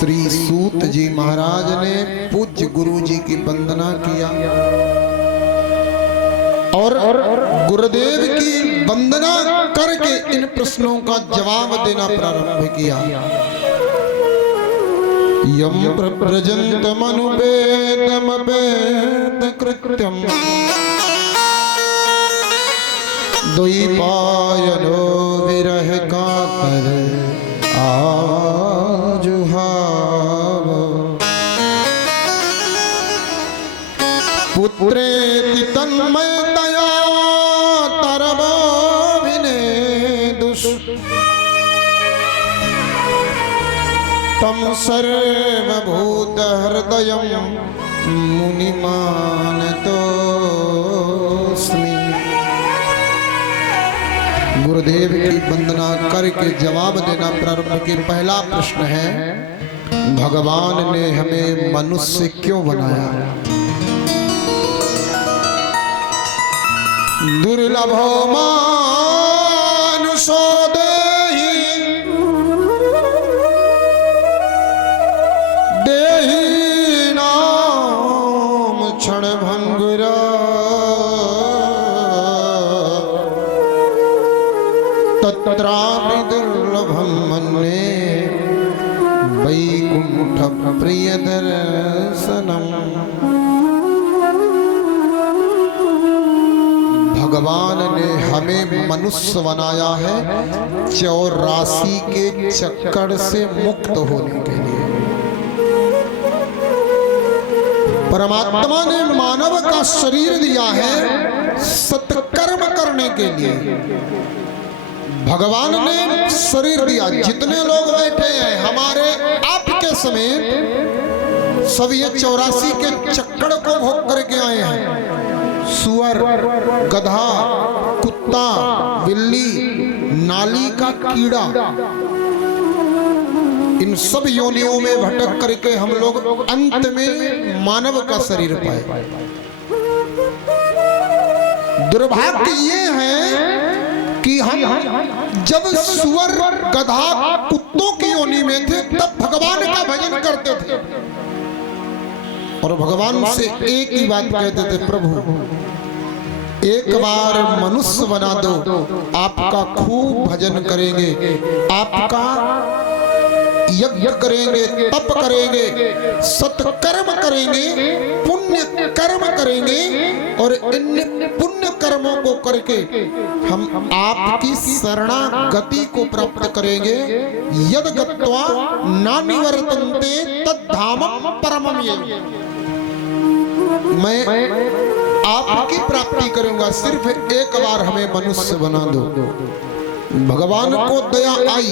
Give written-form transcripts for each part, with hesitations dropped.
श्री सूत जी महाराज ने पूज्य गुरु जी की वंदना किया और गुरुदेव की वंदना करके इन प्रश्नों का जवाब देना प्रारंभ किया। यम प्रव्रजन्तमनुपेदमपेद कृत्यम द्वैपायनो विरह कातर आजुहाव पुत्रेति तन्मयतया तरवोऽभिनेदुः तम सर्वभूतहृदयं मुनिमानतोऽस्मि। गुरुदेव की वंदना करके जवाब देना प्रारंभ किया। पहला प्रश्न है, भगवान ने हमें मनुष्य क्यों बनाया? दुर्लभो मानुषो देहि देहिनाम क्षणभंगुरा तत्रापि दुर्लभं मन्ये वैकुंठ प्रियदर्शनम्। भगवान ने हमें मनुष्य बनाया है 84 के चक्कर से मुक्त होने के लिए। परमात्मा ने मानव का शरीर दिया है सत्कर्म करने के लिए। भगवान ने शरीर दिया। जितने लोग बैठे हैं हमारे आपके समेत सब ये 84 के चक्कर को भोग करके आए हैं। सुअर, गधा, कुत्ता, बिल्ली, नाली का कीड़ा, इन सब योनियों में भटक करके हम लोग अंत में मानव का शरीर पाए। दुर्भाग्य ये है कि हम जब सुअर, गधा, कुत्तों की योनि में थे तब भगवान का भजन करते थे और भगवान से एक ही बात कहते थे, प्रभु एक बार मनुष्य बना दो, आपका खूब भजन करेंगे, आपका यज्ञ करेंगे, तप करेंगे, सत्कर्म करेंगे, पुण्य कर्म करेंगे और इन पुण्य कर्मों को करके हम आपकी शरणागति को प्राप्त करेंगे। यद गत्वा नानिवर्तन्ते तद्धामं परमं येन। मैं आपकी प्राप्ति करूंगा, सिर्फ एक बार हमें मनुष्य बना दो। भगवान को दया आई।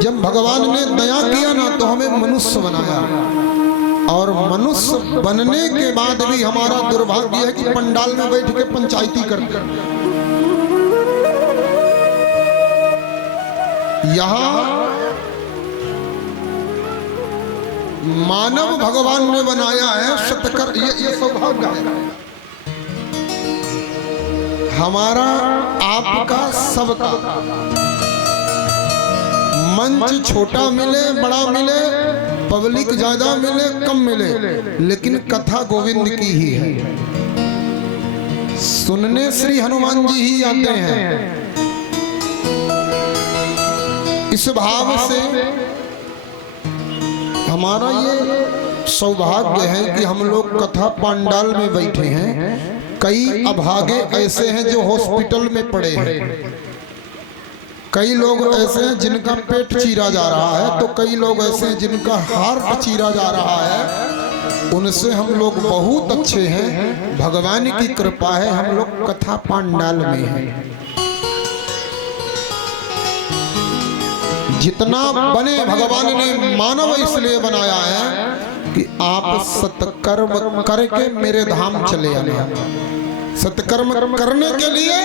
जब भगवान ने दया किया ना तो हमें मनुष्य बनाया और मनुष्य बनने के बाद भी हमारा दुर्भाग्य है कि पंडाल में बैठ के पंचायती करते हैं। यहाँ मानव भगवान ने बनाया है सत्कर, ये सौभाग्य है हमारा, आपका, सबका। मंच छोटा मिले, बड़ा मिले, पब्लिक ज्यादा मिले, कम मिले, लेकिन कथा गोविंद की ही है। सुनने श्री हनुमान जी ही आते हैं। इस भाव से हमारा ये सौभाग्य है कि हम लोग कथा पंडाल में बैठे हैं। कई अभागे ऐसे हैं जो हॉस्पिटल में पड़े हैं, कई लोग ऐसे हैं जिनका पेट चीरा जा रहा है, तो कई लोग ऐसे हैं जिनका हार्ट चीरा जा रहा है। उनसे हम लोग बहुत अच्छे हैं, भगवान की कृपा है, हम लोग कथा पंडाल में हैं। जितना बने भगवान ने मानव इसलिए बनाया है कि आप सत्कर्म करके मेरे धाम चले आना। सत्कर्म करने के लिए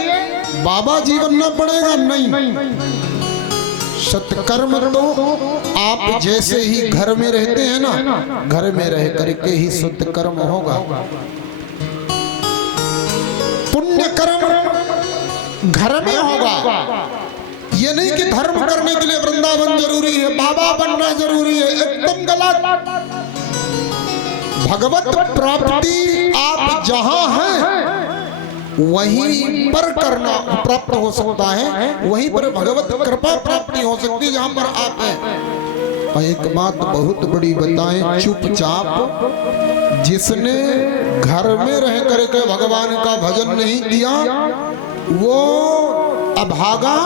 बाबा जी बनना पड़ेगा नहीं। सत्कर्म तो आप जैसे ही घर में रहते हैं ना, घर में रह करके ही सत्कर्म होगा। पुण्य कर्म घर में होगा, ये नहीं कि धर्म करने के लिए वृंदावन जरूरी है, बाबा बनना जरूरी है, एकदम गलत। भगवत प्राप्ति आप जहां हैं वहीं पर करना प्राप्त हो सकता है, वहीं पर भगवत कृपा प्राप्ति हो सकती है जहां पर आप हैं। और एक बात बहुत बड़ी बताएं, चुपचाप जिसने घर में रह करके भगवान का भजन नहीं किया वो अभागा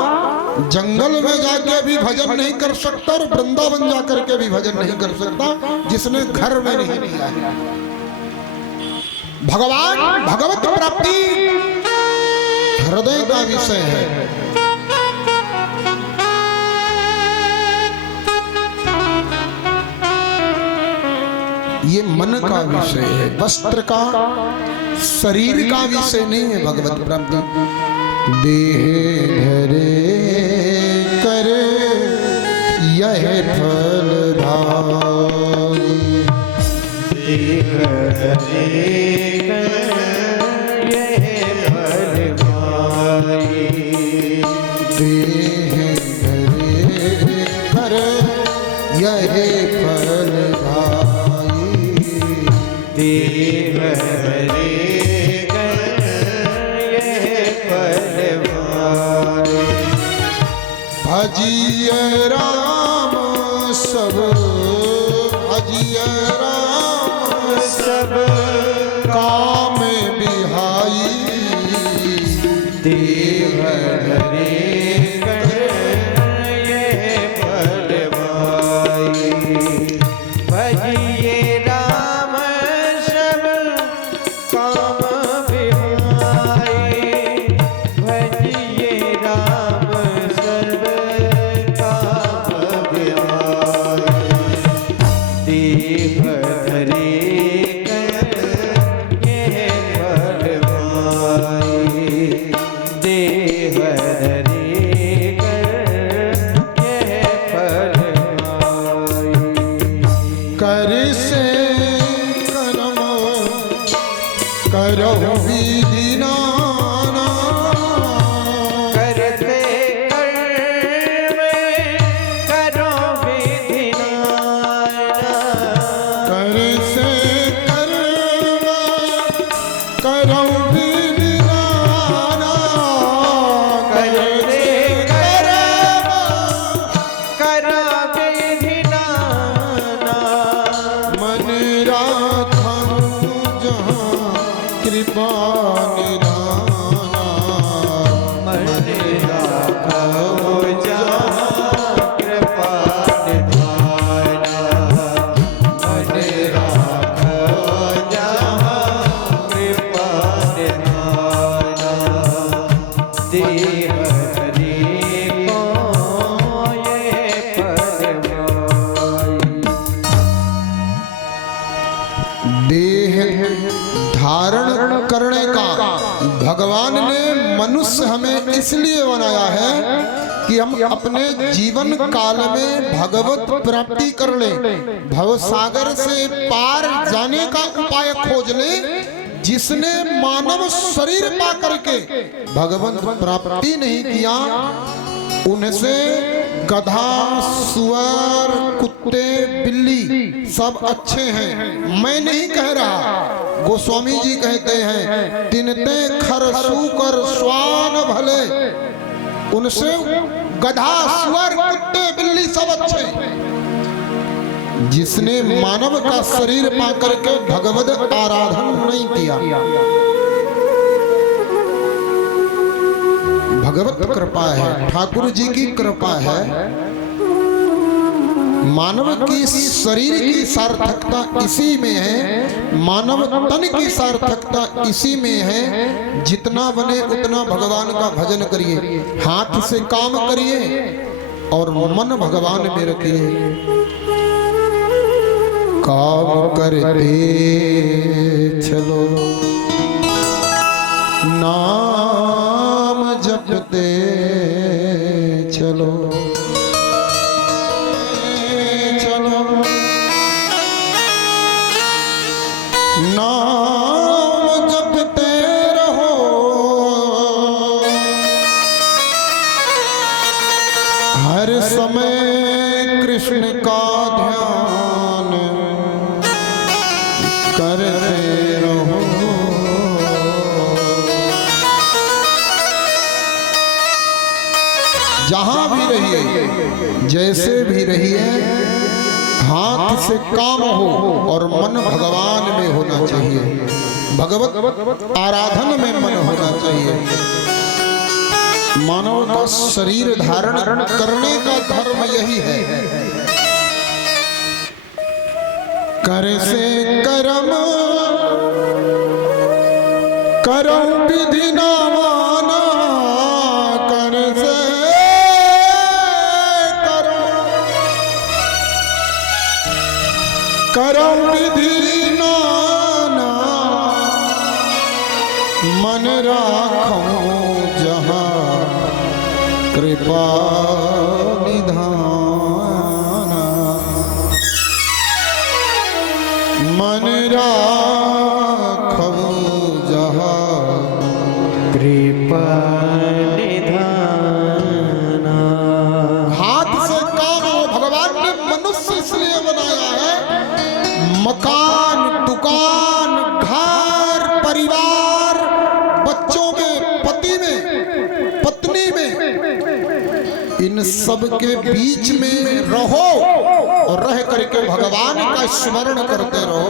जंगल में जाके भी भजन नहीं कर सकता और वृंदावन जाकर के भी भजन नहीं कर सकता जिसने घर में नहीं किया है। भगवान भगवत प्राप्ति हृदय का विषय है। ये मन का विषय है, वस्त्र का शरीर का विषय नहीं है। भगवत प्राप्ति देह धरे कर यह फल धारी, देह धरे कर यह फल धारी, देह धरे कर यह फल धारी, देह धरे भजिए राम सब, भजिए राम सब काम बिहाई, देव हरे कर ये फलवाई, भजिए राम सब काम बिहाई, भजिए राम सब देव हरे कर ये फलवाई, देव हरे कर ये फलवाई। कर से कर्म करो विधि नाना, करते कर्म करो विधि नाना, कर से कर्म करो विधि नाना, करते कर्म करो विधि नाना, मन राखूं जहाँ कृपा निधाना, मन राखूं जहाँ कृपा निधाना, मन राखूं जहाँ कृपा निधाना, देव हरे को ये फलवाई। देह धारण करने का भगवान ने मनुष्य हमें इसलिए बनाया है कि हम अपने जीवन काल में भगवत प्राप्ति कर लें, भव सागर से पार जाने का उपाय खोज लें। जिसने मानव शरीर पा करके भगवत प्राप्ति नहीं किया उनसे गधा, सुअर, कुत्ते, बिल्ली सब अच्छे हैं, मैं नहीं कह रहा। गोस्वामी जी कहते हैं तिनते खर सूकर स्वान भले, उनसे गधा, सुअर, कुत्ते, बिल्ली सब अच्छे हैं। जिसने मानव का शरीर पा करके भगवत आराधन नहीं किया, भगवत कृपा है, ठाकुर जी की कृपा है। मानव की शरीर की सार्थकता इसी में है, मानव तन की सार्थकता इसी में है। जितना बने उतना भगवान का भजन करिए, हाथ से काम करिए और मन भगवान में रखिए। काम करते चलो, नाम जपते चलो, चलो नाम जपते रहो, कृष्ण का ध्यान करते रहो। जहां भी रहिए, जैसे भी रहिए, हाथ से काम हो और मन भगवान में होना चाहिए, भगवत आराधन में मन होना चाहिए। मानव का शरीर धारण करने का धर्म यही है। कर से कर्म करम विधि ना माना, कर से करम विधि ना मन राखो जहाँ कृपा निधाना, मन राखो जहाँ कृपा निधाना। हाथ से काम हो। भगवान ने मनुष्य इसलिए बनाया है, मकान, दुकान, घर, परिवार, बच्चों में, पति में, पत्नी में, इन सब के बीच में रहो और रह करके भगवान का स्मरण करते रहो,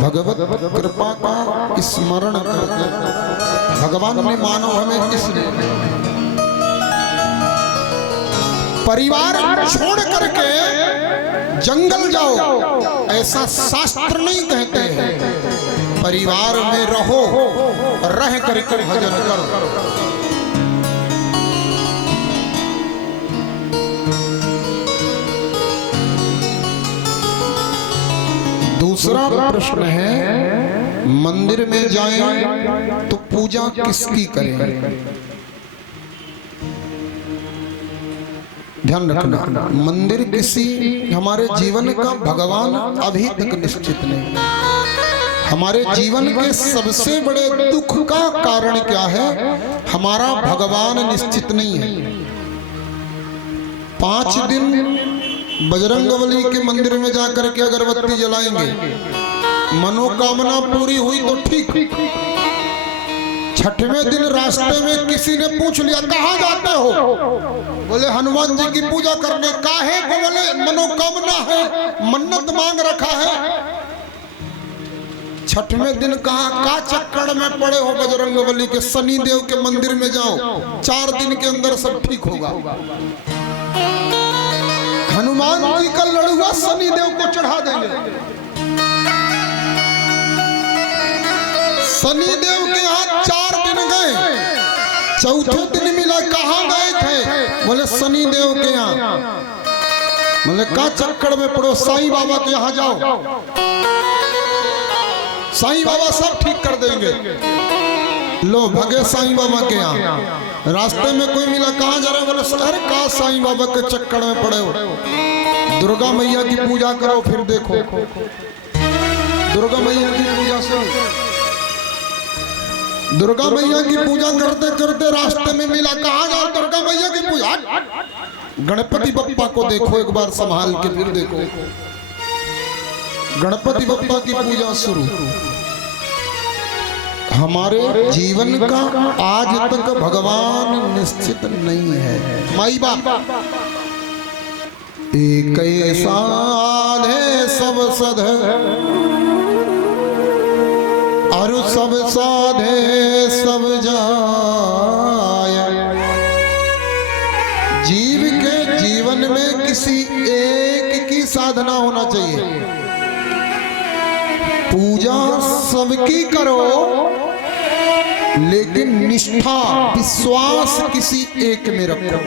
भगवत कृपा का स्मरण करते रहो। भगवान ने मानव हमें इसलिए परिवार छोड़ करके जंगल जाओ ऐसा शास्त्र नहीं कहते हैं। परिवार में रहो, रह करके भजन करो। दूसरा प्रश्न है, मंदिर में जाएं तो पूजा किसकी करें? ध्यान रखना, मंदिर किसी हमारे जीवन का भगवान अभी तक निश्चित नहीं। हमारे जीवन के सबसे बड़े दुख का कारण क्या है? हमारा भगवान निश्चित नहीं है। 5 दिन बजरंगबली के मंदिर में जाकर के अगरबत्ती जलाएंगे, मनोकामना पूरी हुई तो ठीक। 6वें दिन रास्ते में किसी ने पूछ लिया कहाँ जाते हो? बोले हनुमान जी की पूजा करने। काहे को? बोले मनोकामना है, मन्नत मांग रखा है। 6वें दिन कहा का चक्कर में पड़े हो बजरंगबली के? शनि देव के मंदिर में जाओ, 4 दिन के अंदर सब ठीक होगा। हनुमान जी का लड़ुआ शनि देव को चढ़ा देंगे। शनि देव के यहाँ 4 दिन गए, चौथे दिन मिला। कहाँ गए थे? बोले शनि देव के यहाँ। बोले का चक्कर में पड़ो? साईं बाबा के यहाँ जाओ, साईं बाबा सब ठीक कर देंगे। लो भगे साईं बाबा के यहाँ। रास्ते में कोई मिला, कहाँ जा रहे? बोले अरे का साईं बाबा के चक्कर में पड़े हो? दुर्गा मैया की पूजा करो फिर देखो। दुर्गा मैया की पूजा से, दुर्गा मैया की पूजा करते करते रास्ते में मिला। कहाँ जाओ? दुर्गा मैया की पूजा। गणपति बप्पा को देखो एक बार संभाल के, फिर देखो। गणपति बप्पा की पूजा शुरू। हमारे जीवन का आज तक भगवान निश्चित नहीं है। माई बाप एक ऐसा आधे सब सध और सब साधे सब जाय। जीव के जीवन में किसी एक की साधना होना चाहिए। पूजा सबकी करो, लेकिन निष्ठा विश्वास किसी एक में रखो।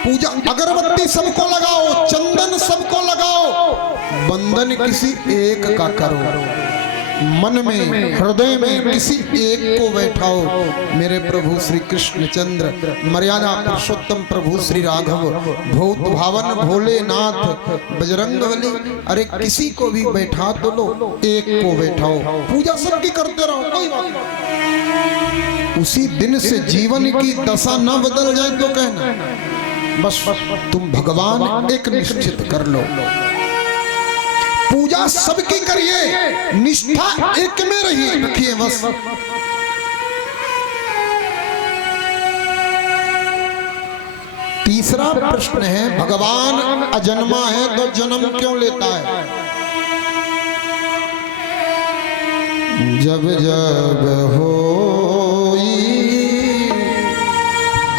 पूजा अगरबत्ती सबको लगाओ, चंदन सबको लगाओ, बंधन किसी एक का करो। मन में, हृदय में किसी एक को बैठाओ। मेरे प्रभु श्री कृष्णचंद्र, मर्यादा पुरुषोत्तम प्रभु श्री राघव, भूत भावन भोलेनाथ, बजरंगबली, अरे किसी को भी बैठा तो लो, एक को बैठाओ। पूजा सबकी करते रहो, कोई बात नहीं। उसी दिन से जीवन की दशा न बदल जाए तो कहना। बस तुम भगवान एक निश्चित कर लो, पूजा सबकी करिए, निष्ठा एक में रखिए बस। तीसरा प्रश्न है, भगवान अजन्मा है तो जन्म क्यों लेता है? जब जब होई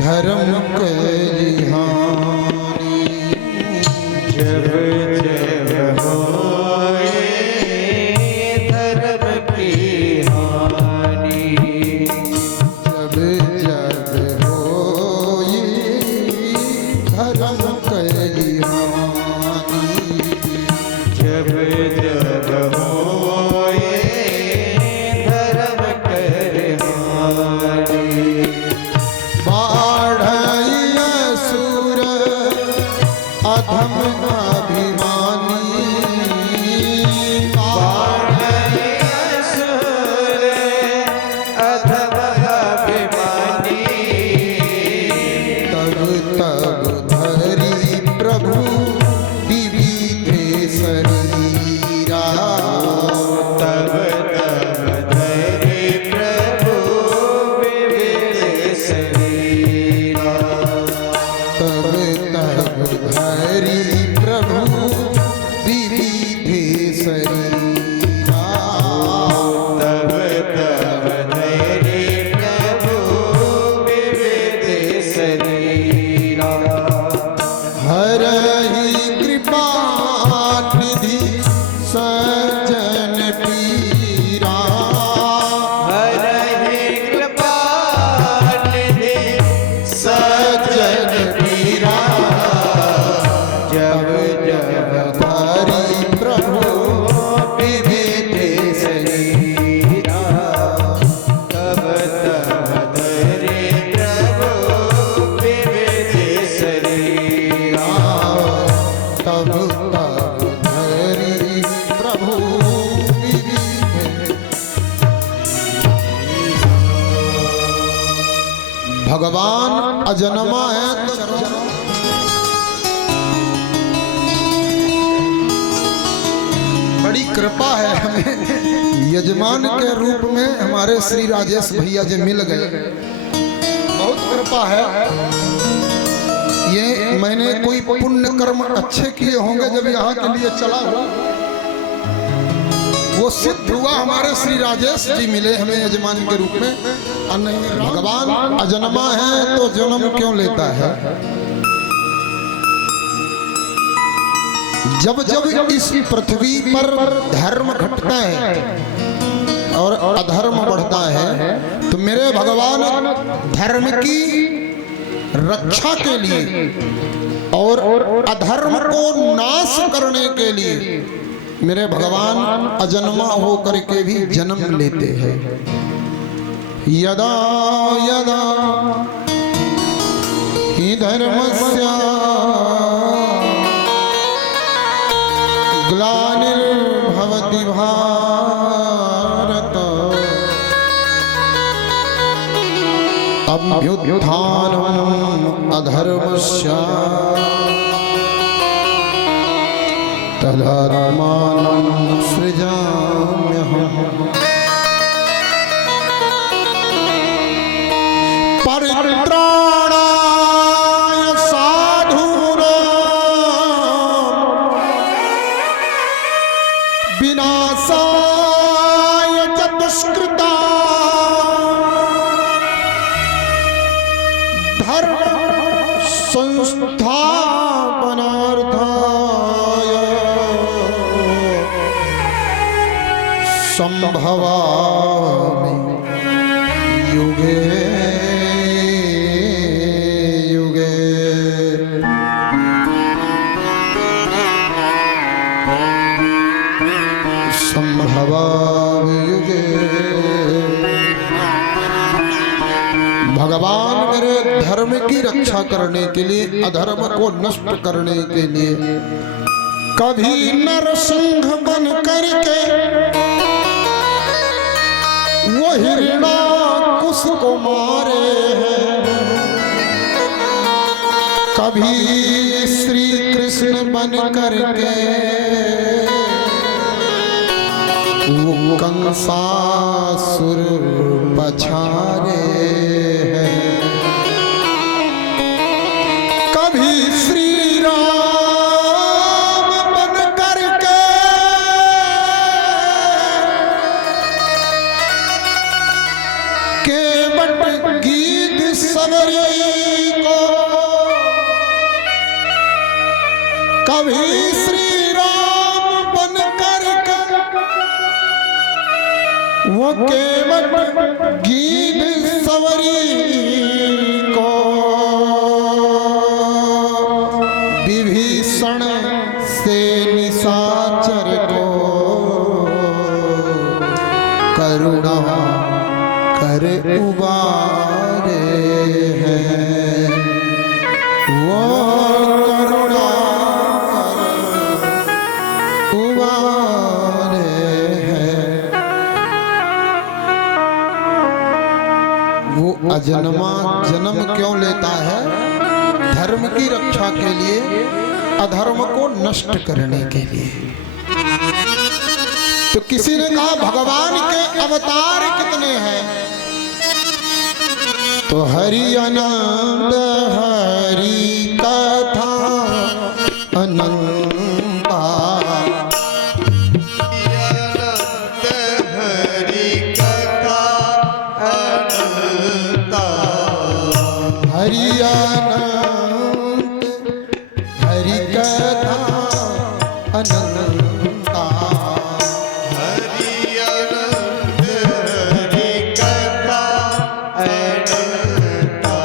धर्म कलिहानी, जब जब होए धर्म की हानि, जब जब होई धर्म कलिहानी, जब जब होए धर्म कर हानि, बाढ़ई असुर अधम अभिमानी, बाढ़ई असुर अधम अभिमानी, तब तब धरी प्रभु विविधे शरीरा, तब तब धरे प्रभु विविध शरीरा, तब तब धरी प्रभु विविधे शरीरा, तब तब धरे प्रभु विविध शरीरा, हरहि कृपा निधि सज्जन पीरा, हरहि कृपा निधि सज्जन पीरा, जब जब हरि प्रभु विविध शरीरा, तब तब धरे प्रभु विविध शरीरा, तब तब धरि प्रभु विविधे। भगवान अजन्मा है तो बड़ी कृपा है, हमें यजमान के रूप में हमारे श्री राजेश भैया जी मिल गए, बहुत कृपा है। ये मैंने कोई पुण्य कर्म अच्छे किए होंगे जब यहाँ के लिए चला हुआ, वो सिद्ध हुआ, हमारे श्री राजेश जी मिले हमें यजमान के रूप में। और नहीं, भगवान अजन्मा है तो जन्म क्यों लेता है? जब जब इस पृथ्वी पर धर्म घटता है और अधर्म बढ़ता है, तो मेरे भगवान धर्म की रक्षा के लिए और अधर्म को नाश करने के लिए मेरे भगवान अजन्मा होकर के भी जन्म लेते हैं। यदा यदा हि धर्मस्य ग्लानिर्भवति भारत, अभ्युत्थानम् अधर्मस्य तदात्मानं सृजाम्यहम्। परित्राणाय साधूनां विनाशाय च दुष्कृतां धर्म संस्थापनार्थाय संभवामि युगे युगे। संभवामि युगे। भगवान मेरे धर्म की रक्षा करने के लिए, अधर्म को नष्ट करने के लिए कभी नरसिंह बन करके वो हिरणाकुश को मारे हैं, कभी श्री कृष्ण बन करके वो कंसासुर पछारे हैं, कभी श्री राम बन करके केवट गीत सवरी को, कभी श्री राम बन करके वो केवट गीत सवरी को, विभीषण से निशाचर को करुणा कर उबारे हैं, वो करुणा कर उबारे हैं। वो अजन्मा जन्म क्यों लेता है? धर्म की रक्षा के लिए, अधर्म को नष्ट करने के लिए। तो किसी ने कहा भगवान के अवतार कितने हैं? तो हरि अनंत हरि कथा अनंता, हरि कथा अनंता, हरि अनंत हरि कथा अनंता, हरि अनंत हरि कथा अनंता।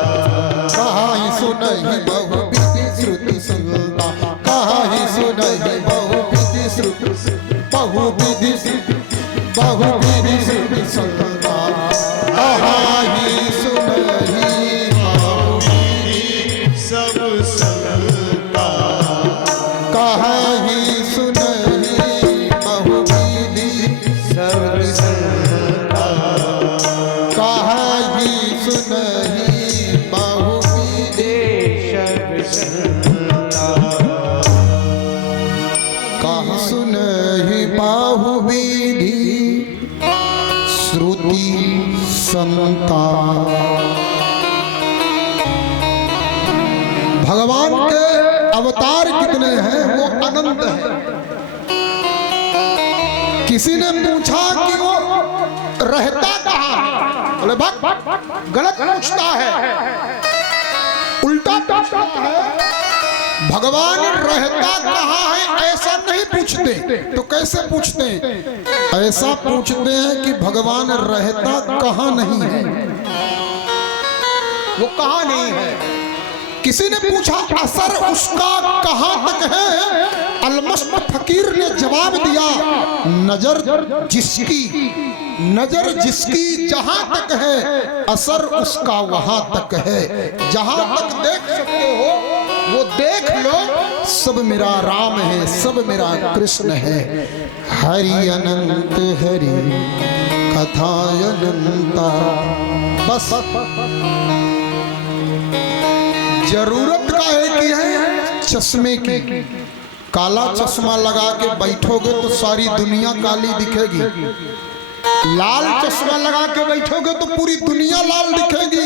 कहाँ सुनहि बहुविधि श्रुति सुनता, कहाँ सुनहि बहुविधि श्रुति, बहुविधि बहुविधि श्रुति सुनता, कहाँ सुनहि सब सुनता, कहाँ सुनहि बहुविधि सब सुनता, कहाँ सुनहि बहुविधि सब सुनता, कहाँ सुनहि बहुविधि श्रुति संता। भगवान के अवतार कितने हैं? वो अनंत है। किसी ने पूछा कि वो रहता कहाँ है? बोले भक्त गलत पूछता है, उल्टा पूछता है। भगवान रहता कहाँ है ऐसा नहीं पूछते। तो कैसे पूछते हैं? ऐसा पूछते हैं कि भगवान रहता कहाँ नहीं है, वो कहाँ नहीं है। किसी ने पूछा असर उसका कहाँ तक है? अलमस्त फकीर ने जवाब दिया, नजर जिसकी जहां तक है, असर उसका वहां तक है। जहां तक देख सकते हो वो देख लो, सब मेरा राम है, सब मेरा कृष्ण है। हरि अनंत हरि कथा अनंता। बस जरूरत काहे की है? चश्मे की। काला चश्मा लगा के बैठोगे तो सारी दुनिया काली दिखेगी, लाल चश्मा लगा के बैठोगे तो पूरी दुनिया लाल दिखेगी,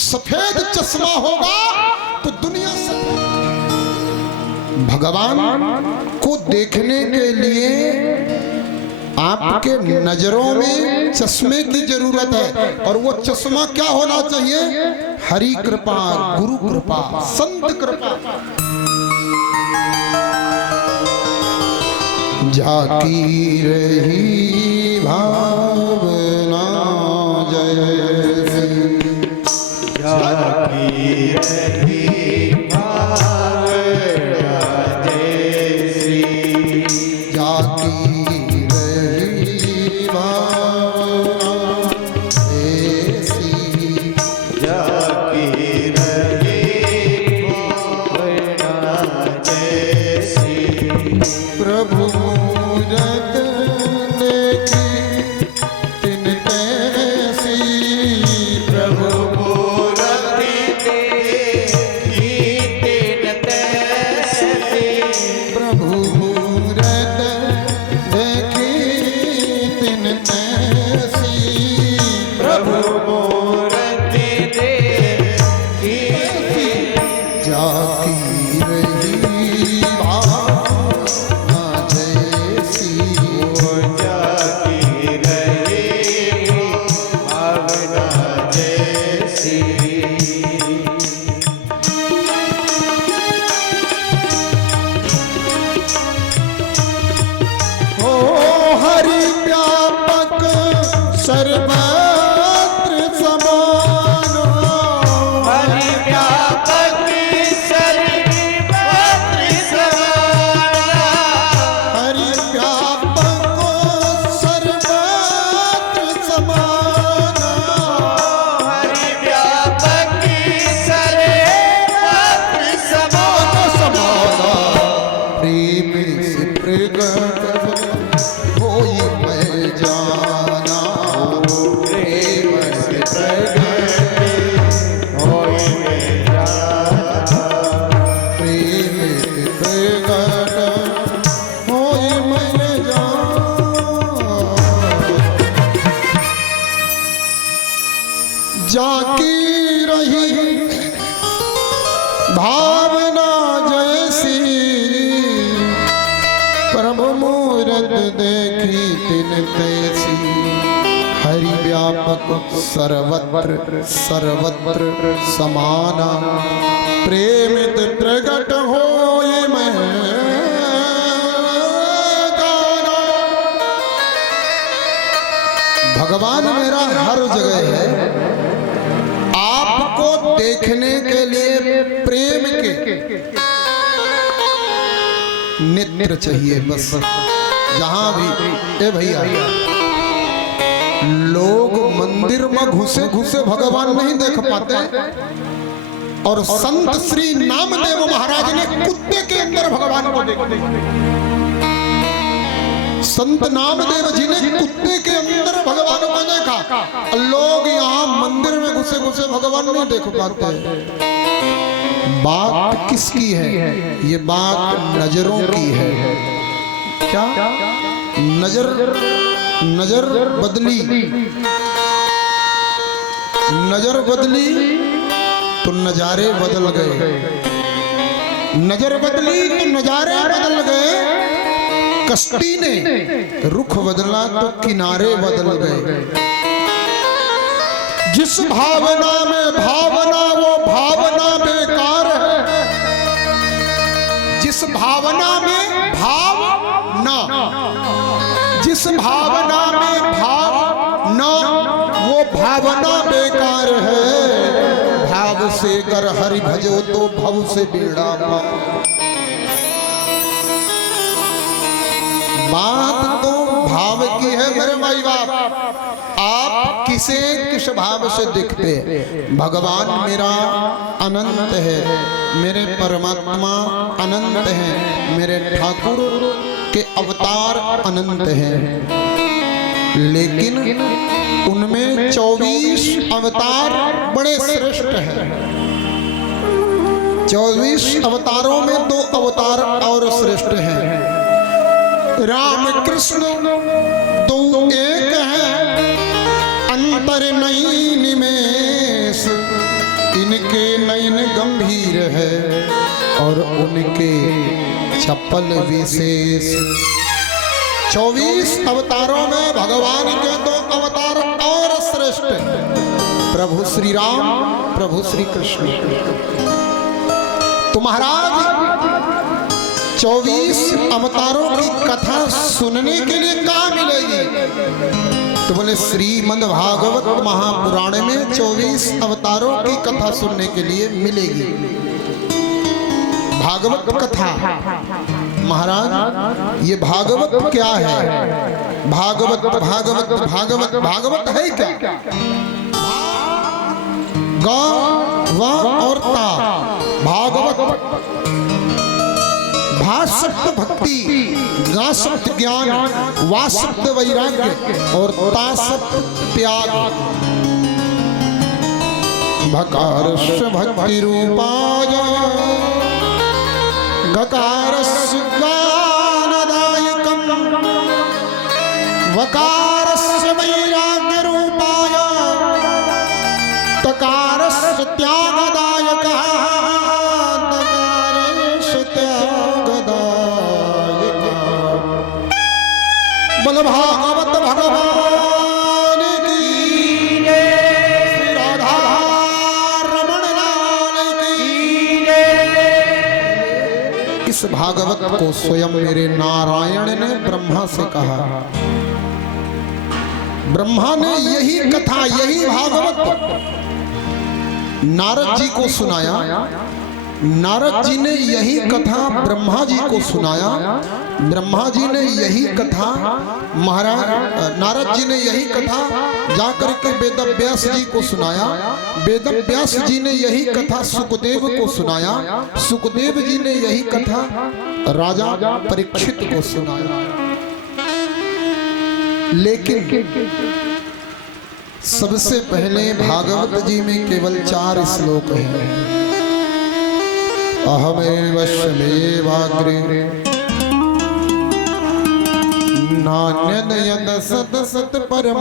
सफेद चश्मा होगा तो दुनिया सफेद। भगवान को देखने के लिए आपके नजरों में चश्मे की जरूरत है, और वो चश्मा क्या होना चाहिए? हरि कृपा, गुरु कृपा, संत कृपा। जाकी रही भावना जैसी, जाकी रही भावना जैसी, जाकी रही भावना जैसी, जाकी रही भावना जैसी। प्रभु मूरत देखी तिन कैसी, रही भावना जैसी, वो जागी रही भावना जैसी। हो हरि व्यापक सर्वत्र समान, हरि व्यापक सर्वत्र समान, हरि व्यापक सर्वत्र समान, हरि व्यापक सर्वत्र समान। प्रेम से प्रगट होई मैं जाना, प्रेम से प्रगट होई मैं जाना, प्रेम से प्रगट होई मैं जाना। जाकी रही भावना जैसी, प्रभु मूरत देखी तिन तैसी। हरि व्यापक सर्वत्र सर्वत्र समाना, प्रेमित प्रगट होए मैं गाना। भगवान मेरा हर जगह है, आपको देखने के लिए प्रेम के नेत्र चाहिए बस। जहां भी ए भैया, लोग मंदिर में घुसे घुसे भगवान नहीं देख पाते, और संत श्री नामदेव महाराज ने कुत्ते के अंदर भगवान को देखा। संत नामदेव जी ने कुत्ते के अंदर भगवान को देखा। लोग यहाँ मंदिर में घुसे घुसे भगवान नहीं देख पाते। बात किसकी है? ये बात नजरों की है। क्या नजर नजर बदली, नजर बदली तो नजारे बदल गए, नजर बदली तो नजारे बदल गए। कश्ती ने रुख बदला तो किनारे बदल गए। जिस भावना में भावना, वो भावना बेकार है। जिस भावना में भावना, जिस भावना में भावना, वो भावना बेकार है। भाव से कर हरि भजो तो भव से बेड़ा पार। बात तो भाव की है मेरे माई बाप। आप किसे किस भाव से दिखते? भगवान मेरा अनंत है, मेरे परमात्मा अनंत हैं, मेरे ठाकुर के अवतार अनंत हैं, लेकिन उनमें 24 अवतार बड़े श्रेष्ठ हैं। 24 अवतारों में 2 अवतार और श्रेष्ठ हैं। राम कृष्ण तो एक है, अंतर नहीं निमेष। इनके नयन गंभीर है और उनके चप्पल विशेष। 24 अवतारों में भगवान के 2 अवतार और श्रेष्ठ, प्रभु श्री राम, प्रभु श्री कृष्ण। तो महाराज 24 अवतारों की कथा सुनने के लिए कहाँ मिलेगी? तो बोले श्रीमद् भागवत महापुराण में 24 अवतारों की कथा सुनने के लिए मिलेगी। भागवत कथा महाराज, ये भागवत क्या है? भागवत भागवत भागवत भागवत है क्या? गा वा और ता भागवत। भा शब्द भक्ति, गा शब्द ज्ञान, वा शब्द वैराग्य और ता शब्द त्याग। भकारस्य भक्ति रूपाय, गकारस्य ज्ञानदायकं, वकारस्य वैराग्य रूपाय, तकारस्य त्यागदायकः, तकारस्य इस भागवत को स्वयं मेरे नारायण ने ब्रह्मा से कहा। ब्रह्मा ने यही कथा, यही भागवत नारद जी को सुनाया। नारद जी ने यही कथा ब्रह्मा जी को सुनाया। ब्रह्मा जी ने यही कथा नारद जी ने यही कथा जाकर के वेदव्यास जी को सुनाया। वेदव्यास जी ने यही कथा सुखदेव को सुनाया। सुखदेव जी ने यही कथा राजा परीक्षित को सुनाया। लेकिन सबसे पहले भागवत जी में केवल 4 श्लोक हैं। अहमेव शमेवाग्रे नान्यद सत सत परम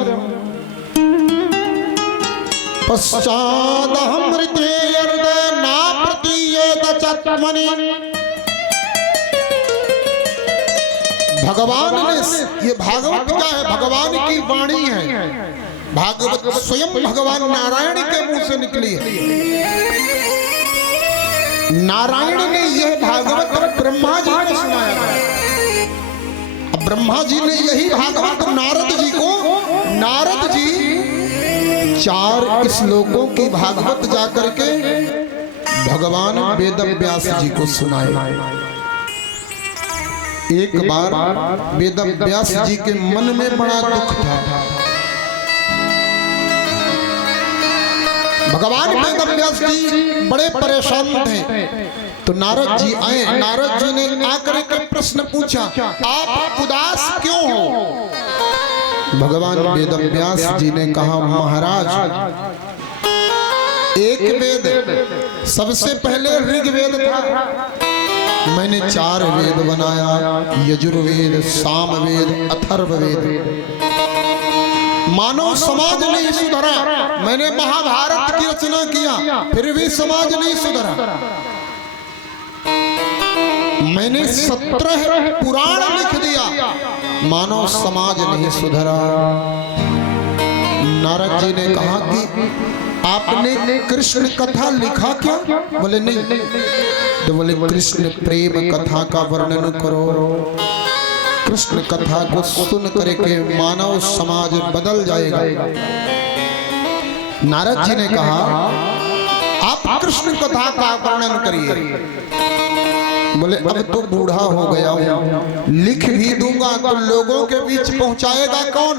पश्चादहमृतेर्द ना प्रतीयेत चत्मनि। भगवान ने, ये भागवत क्या है? भगवान की वाणी है। भागवत स्वयं भगवान नारायण के मुंह से निकली है। नारायण ने यह भागवत ब्रह्मा जी को सुनाया। ब्रह्मा जी ने यही भागवत नारद जी को, नारद जी 4 श्लोकों की भागवत जाकर के भगवान वेदव्यास जी को सुनाए। एक बार वेदव्यास जी के मन में बड़ा दुख था। भगवान वेदव्यास जी बड़े परेशान थे। तो नारद जी आए। नारद जी ने आकर के प्रश्न पूछा, आप उदास क्यों हो? भगवान वेदव्यास जी ने कहा, महाराज एक वेद, सबसे पहले ऋग्वेद था। मैंने 4 वेद बनाया, यजुर्वेद, सामवेद, अथर्ववेद। मानव समाज नहीं सुधरा। मैंने महाभारत की रचना किया, फिर भी समाज नहीं सुधरा। मैंने 17 पुराण लिख दिया, मानव समाज नहीं सुधरा। नारद जी ने कहा कि आपने कृष्ण कथा लिखा क्या? बोले नहीं। तो बोले कृष्ण प्रेम कथा का वर्णन करो। कृष्ण कथा को सुन करके मानव समाज बदल जाएगा। नारद जी ने कहा, आप कृष्ण कथा का वर्णन करिए। बोले अब तो बूढ़ा हो गया हूं, लिख भी दूंगा तो लोगों के बीच पहुंचाएगा कौन?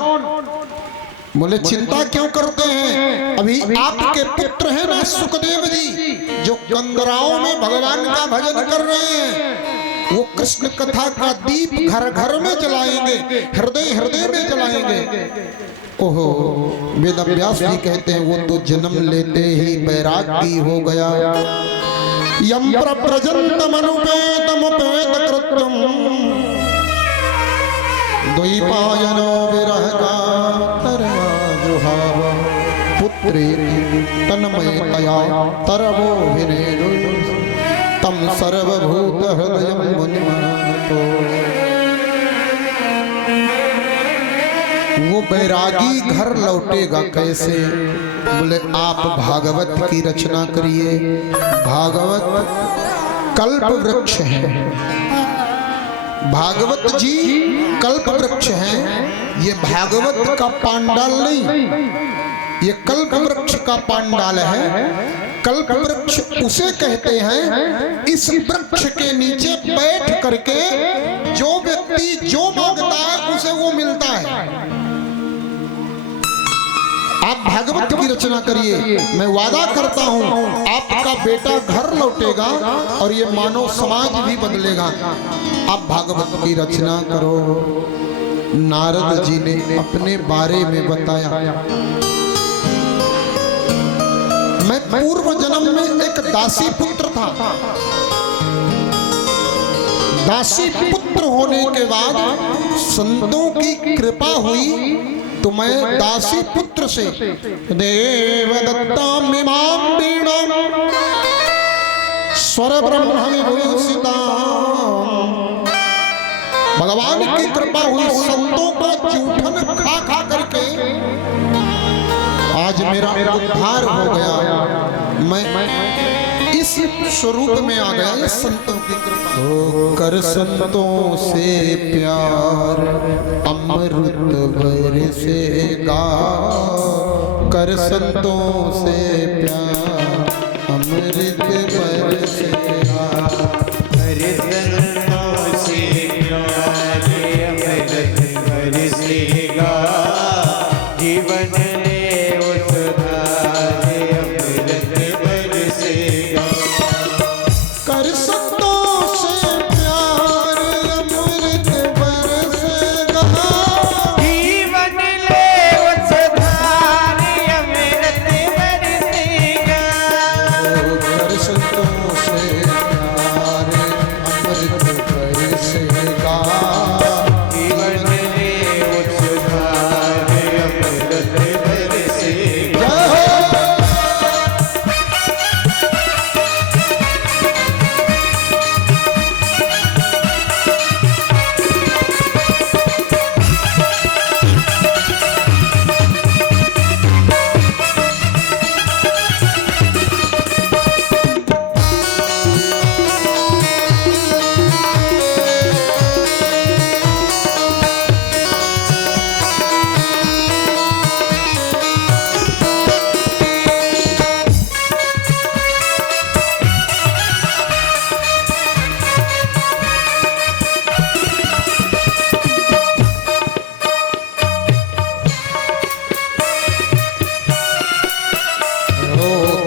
बोले चिंता क्यों करते हैं? अभी आपके पुत्र हैं ना सुखदेव जी, जो कंदराओं में भगवान का भजन कर रहे हैं। वो कृष्ण कथा का दीप घर घर में जलाएंगे, हृदय हृदय में जलाएंगे। ओहो, वेदव्यास जी कहते हैं वो तो जन्म लेते ही बैरागी हो गया। यम प्रव्रजन्तमनुपेतमुपेत कृत्यम द्वैपायनो विरहकातरजुहाव पुत्रेति तन्मयतया तरवो विनेदु तम सर्वभूत हृदयं मुनिमानतो। वो बैरागी घर लौटेगा कैसे? बोले आप भागवत की रचना करिए। भागवत कल्प वृक्ष है। भागवत जी कल्प वृक्ष है। ये भागवत का पांडाल नहीं, ये कल्प वृक्ष का पांडाल है। कल्प वृक्ष उसे कहते हैं, इस वृक्ष के नीचे बैठ करके जो व्यक्ति जो मांगता है उसे वो मिलता है। आप भागवत की रचना करिए, मैं वादा करता हूं आपका बेटा घर लौटेगा और ये मानव समाज भी बदलेगा। आप भागवत की रचना करो। नारद जी ने अपने बारे में बताया, मैं पूर्व जन्म में एक दासी पुत्र था। दासी पुत्र होने के बाद संतों की कृपा हुई तो मैं दासी पुत्र से देवदत्तां इमां वीणां स्वर ब्रह्म विभूषितां। भगवान की कृपा हुई, संतों का जूठन खा खा करके आज मेरा उद्धार हो गया। मैं इस स्वरूप में आ गया ये संतों की कृपा। कर संतों से प्यार अमृत बरसेगा, कर संतों से प्यार अमृत बरसेगा। कर संतों से प्यार अमृत बरसेगा, जीवन में उद्धार अमृत बरसेगा। कर संतों से प्यार अमृत बरसेगा, जीवन ले उद्धार अमृत बरसेगा। कर संतों से प्यार अमृत बरसेगा, जीवन ले उद्धार अमृत बरसेगा।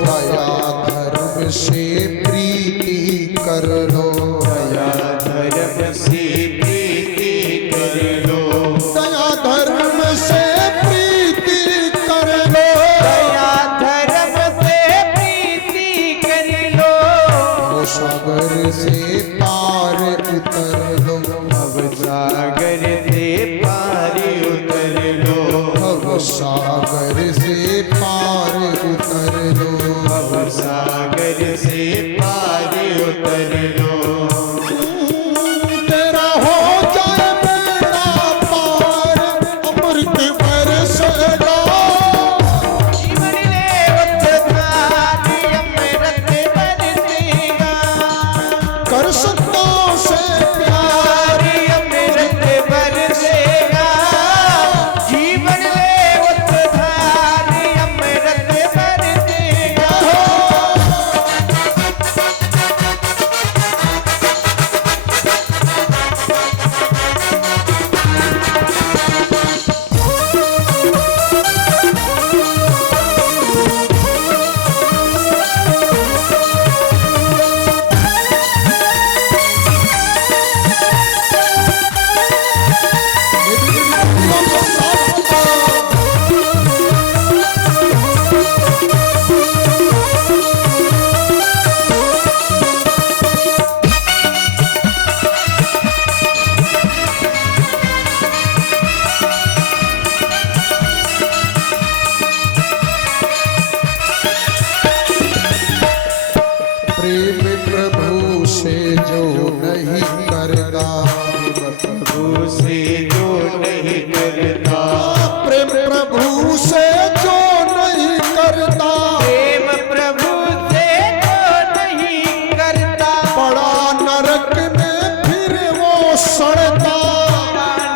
दया धर्म से प्रीति कर लो, दया धर्म से प्रीति कर लो, दया धर्म से प्रीति कर लो, दया धर्म से प्रीति कर लो। वो सागर से पार उतर लो, अब सागर से पार उतर लो, अब सागर से पार उतर लो, अब सागर से पार उतर लो। तेरा हो जाए बेड़ा पार अमृत बरसेगा, जीवन ले उद्धार अमृत बरसेगा, कर संतों से प्यार अमृत बरसेगा, जीवन ले उद्धार अमृत बरसेगा। प्रेम प्रभु से जो नहीं करता, प्रभु से जो नहीं करता, प्रेम प्रभु से जो नहीं करता, प्रेम प्रभु से जो नहीं करता, बड़ा नरक में फिर वो सड़ता,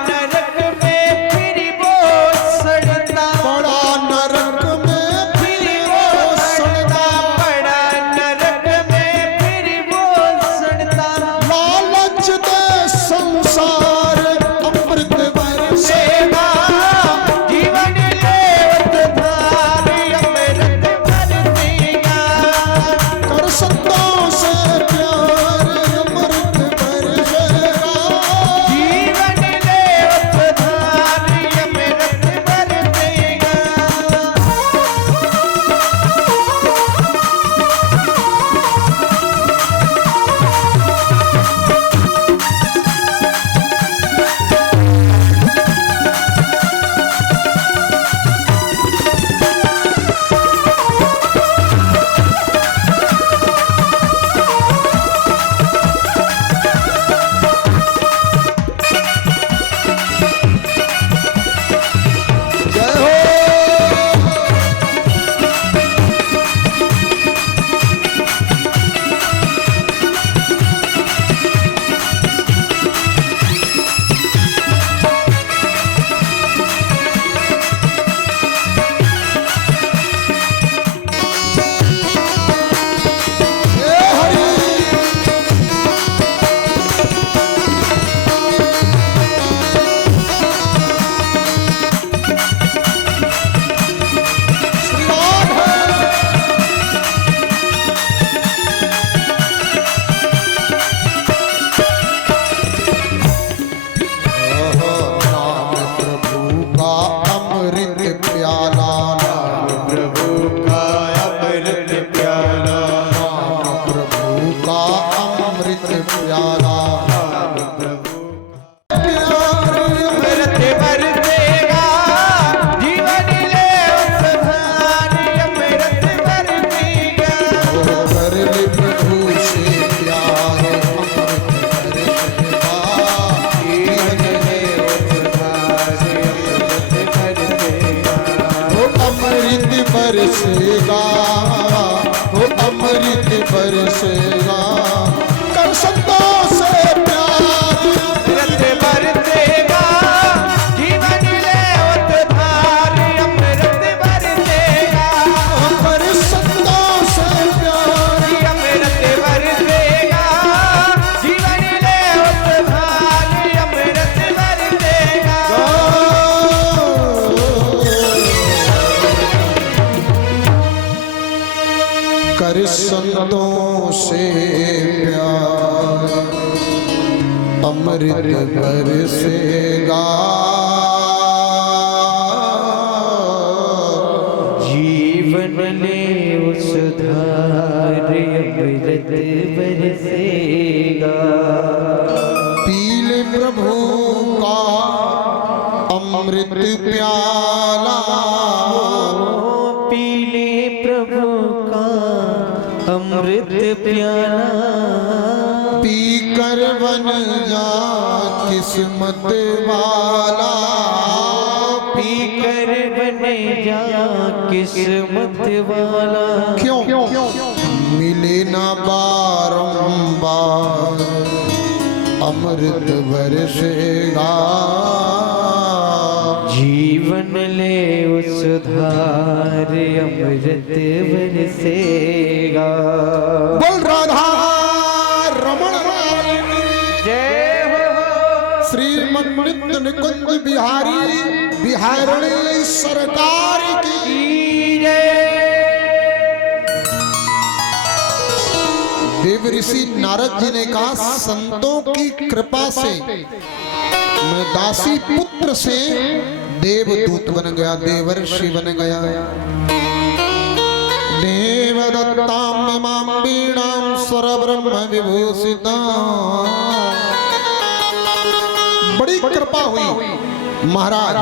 नरक में फिर वो सड़ता, बड़ा नरक में फिर वो सड़ता, बड़ा नरक में फिर वो सड़ता। लालच दे संसार अमृत प्यारा अमृत बरसेगा जीवन ले उद्धार अमृत बरसेगा कर ले प्रभु से प्यार अमृत बरसेगा वो अमृत बरसेगा कर संतों से प्यार अमृत बरसेगा जीवन ले उद्धार अमृत बरसेगा कर संतों से प्यार अमृत बरसेगा जीवन ले उद्धार अमृत बरसेगा कर संतों से प्यार अमृत बरसेगा जीवन ले उद्धार अमृत बरसेगा पीले प्रभु का अमृत प्याला पीले प्रभु का अमृत प्याला पी कर बन जा किस्मत वाला पी कर बने जा किस्मत वाला क्यों मिले ना बारंबार अमृत बरसेगा जीवन ले उद्धार अमृत बरसेगा बोल राधा रमण जय हो श्रीमन नित्य निकुंज बिहारी बिहारणी सरकार की जय देव ऋषि नारद जी ने कहा संतों की कृपा से मैं दासी पुत्र से देवदूत बन गया देवर्षि बन गया देवदत्तां मां वीणां स्वरब्रह्म विभूषिता बड़ी कृपा हुई महाराज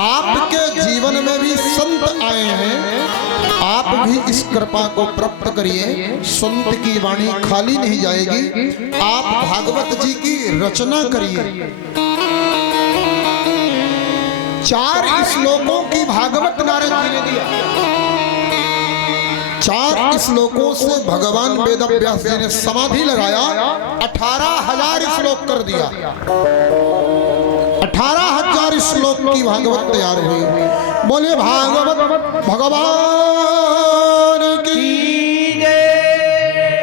आपके जीवन में भी संत आए हैं आप भी इस कृपा को प्राप्त करिए संत की वाणी खाली नहीं जाएगी आप भागवत जी की रचना करिए 4 श्लोकों की भागवत नारद जी ने दिया 4 श्लोकों से भगवान वेदव्यास जी ने समाधि लगाया 18,000 श्लोक कर दिया 18,000 श्लोक की भागवत तैयार हुई बोले भागवत भगवान की